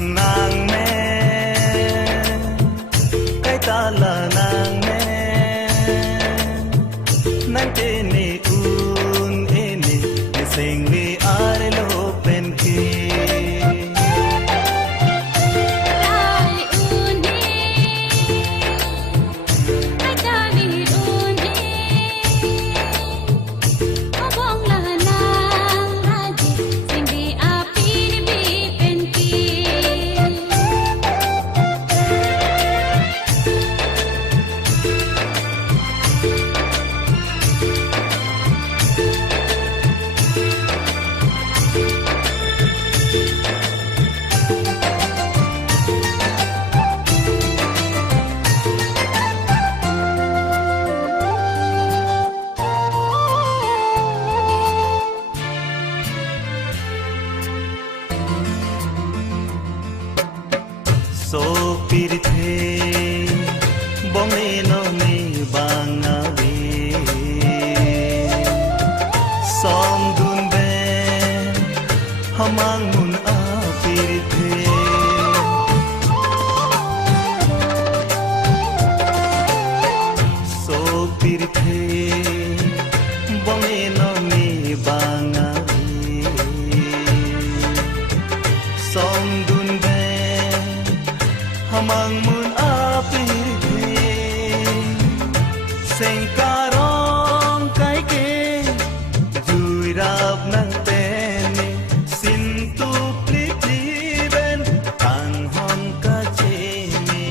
nàng mẹ cái ta là nàng mẹ nàng tên ni un eni ne sing vi are lo pen ki so pirthe bongeno ni bangawi som dun ben hamang mun a pirthe so pirthe bongeno ni bangawi som dun hamang mun apirthe sengkarong kai ke juirap nang teni sintu pliti ben ang hon ka chemi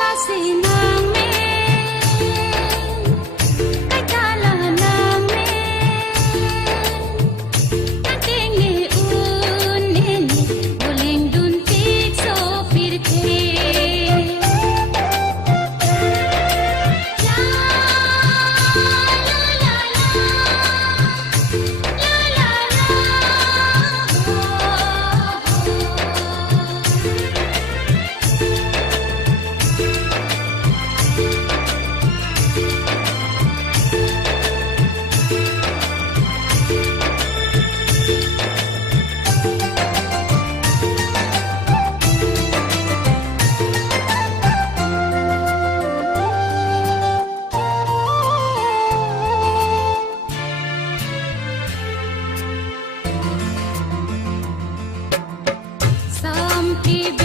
la sinang me kai ta la nang me Some people